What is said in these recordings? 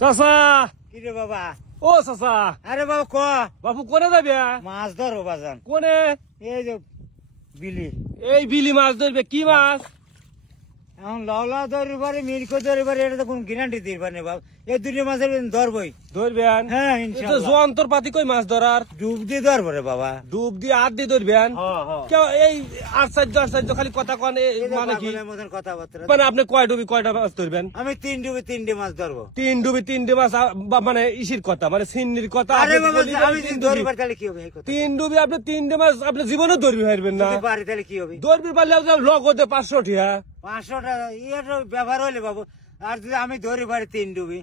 চাচা কি রে বাবা? ও চাচা, আরে বাবা ক বাপু কোনে যাবে? মাছ ধরো বাজান। কোনে? এই যে বিলি, এই বিলি মাছ ধরবে? কি মাছ? এখন লাউলা ধরবারে মিরকো ধরবারে এটা তো কোন গ্যারান্টি দিতে পারে বাবা। এই দুটো মাছের ধরবই। ধরবেন? হ্যাঁ তো ইনশাআল্লাহ। যন্ত্রপাতি কই মাছ ধরার? ডুব দিয়ে ধরবো রে বাবা। ডুব দিয়ে হাত দিয়ে ধরবেন? কেউ এই আশ্চর্য খালি কথা কন, মানে কি? মতন কথাবার্তা। মানে আপনি কয় ডুবি কয়টা মাছ ধরবেন? আমি 3 ডুবে 3টে মাছ ধরবো। 3 ডুবি 3টে মাছ, মানে ইসির কথা, মানে সিন্নির কথা। আরে আপনি বাবা বললেন আমি তিন যদি ডুবি। ধরবার তাহলে কি হবে? এই কথা 3 ডুবি আপনি 3টে মাছ আপনি জীবনে ধরবি পারবেন না। যদি পারি তাহলে কি হবে? ধরবি পারলে লগ হতে 500 টিয়া। 500 টাকা এর ব্যবহার হইলে বাবু। আর যদি আমি ধরি পারি 3 ডুবি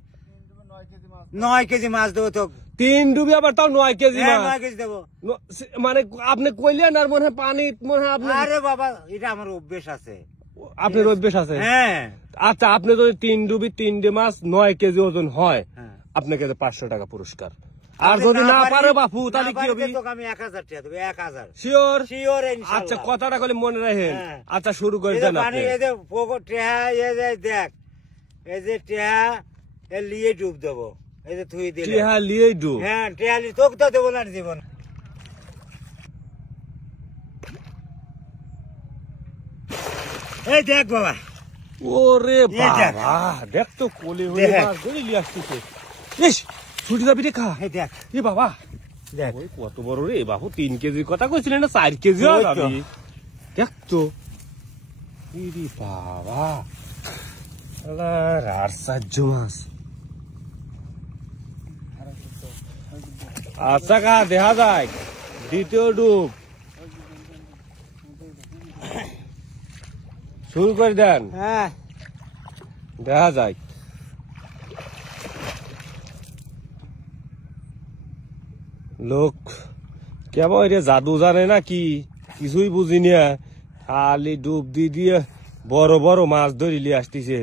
9 কেজি মাছ দেবো তো। 3 ডুবি আবার তাও 9 কেজি হ্যাঁ, মাছ। 9 কেজি দেবো। মানে আপনি কইলেন আর মনে হয় পানি, মনে হয় আপনি, আরে বাবা এটা আমার অভ্যেস আছে। আপনার অভ্যেস আছে। হ্যাঁ আচ্ছা, আপনি যদি 3 ডুবি 3টে মাছ 9 কেজি ওজন হয়, হ্যাঁ। আপনাকে 500 টাকা পুরস্কার। আর যদি না পারে বাপু তাহলে কি হবে? তোকে আমি 1000 টাকা দেবো। 1000 শিওর? শিওর ইনশাআল্লাহ। আচ্ছা, কথাটা কইলে মনে রাখেন। হ্যাঁ। আচ্ছা, শুরু করে এই যে দেন পানি, আপনি। এই যে পোকো টেহা, এই যে দেখ, এই যে টেহা এ লিয়ে ডুব দেবো। এই যে থুই দিলে। টিহা লিয়ে ডুব। হ্যাঁ টেহা লি তোকে তো দেবো না জীবন। এই দেখ বাবা। ওরে এই দেখ। বাবা, দেখ তো কোলে হয়ে দেখ। মাছ ধরে নিয়ে আসতেছে। ইস, ছুটি যাবি রে খা। এই দেখ এ বাবা, দেখ। ওই কত বড় রে বাবু! 3 কেজির কথা কইছিলেন না 4 কেজি ওই তো। হবে? দেখ তো। ইরে বাবা, আল্লাহর আশ্চর্য মাছ। আচ্ছা কা দেখা যায় দ্বিতীয় ডুব শুরু করে দেন, হ্যাঁ দেখা যায়। লোক কেমন রে, জাদু জানে না কি, কিছুই বুঝি না, খালি ডুব দিয়ে বড় বড় মাছ ধরিলে আসতেছে।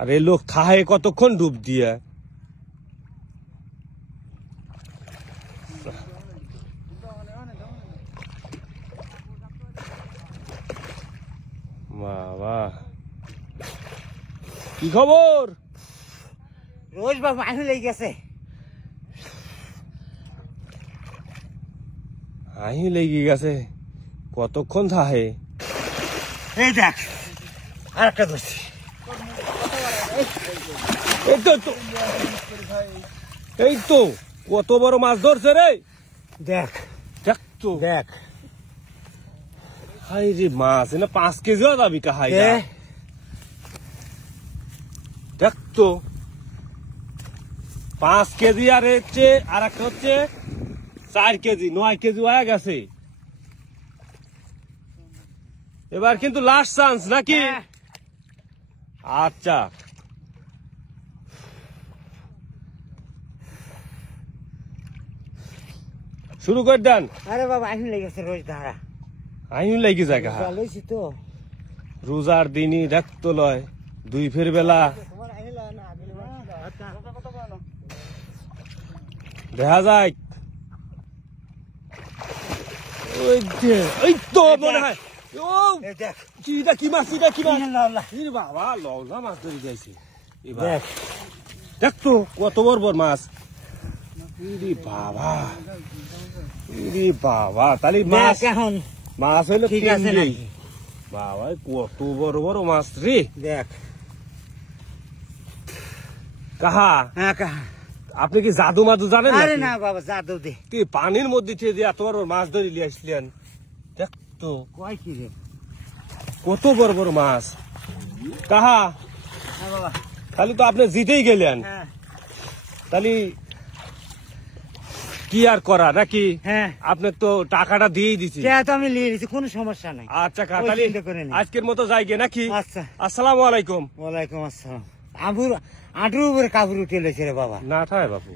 আর এই লোক খায় কতক্ষণ ডুব দিয়ে। বাবা, কি খবর? রোজ বাবা পানি লেগে গেছে। আহি লেগে গেছে, কতক্ষণ থাকে? এই দেখ আর একটা ধরছি। এই তো কত বড় মাছ ধরছে রে। দেখ দেখ তো, দেখ হাই রে মাছ, না 5 কেজিও যাবি কাহাই। দেখ তো, 5 কেজি, আর হচ্ছে আর একটা হচ্ছে 4 কেজি, 9 কেজি হয়ে গেছে। এবার কিন্তু লাস্ট চান্স নাকি? আচ্ছা, শুরু করে দেন। আরে বাবা আইন লেগে গেছে রোজ ধারা। আইন লাগি জায়গা লইছি তো। রোজার দিনই দেখতো লয় 2 ফের বেলা দেখা যায়। ওই তো মনে হয়। ও এই দেখ চিটা কি মাছ, চিটা কি মাছ! আল্লাহ ইরে বাবা, লওলা মাছ ধরে যাইছে। দেখ দেখ তো কত বড় বড় মাছ। ইরে বাবা, ইরে বাবা, তাহলে মাছ, এখন মাছ হইলো ঠিক আছে 3 নাকি? বাবা, কত বড় বড় মাছ রে। দেখ কাহা হ্যাঁ কাহা। আপনি কি জাদু মাদু জানেন? আরে না বাবা জাদু দে। কি পানির মধ্যে থেকে যে এত বড় মাছ ধরে নিয়ে আসলেন? দেখ তো কয় কি রে? কত বড় বড় মাছ। কাহা হ্যাঁ বাবা। তাহলে তো আপনি জিতেই গেলেন। হ্যাঁ তাহলে কি আর করা নাকি? হ্যাঁ আপনি তো টাকাটা দিয়েই দিছি। তো আমি নিয়ে নিছি, কোনো সমস্যা নাই। আচ্ছা কা, ওই তাহলে চিন্তা করে নি। আজকের মতো যাই গে নাকি? আচ্ছা আসসালামু আলাইকুম। ওয়ালাইকুম আসসালাম। আবুর আঁটুর উপরে কাপড় উঠে লেছে রে বাবা। না থায় বাবু।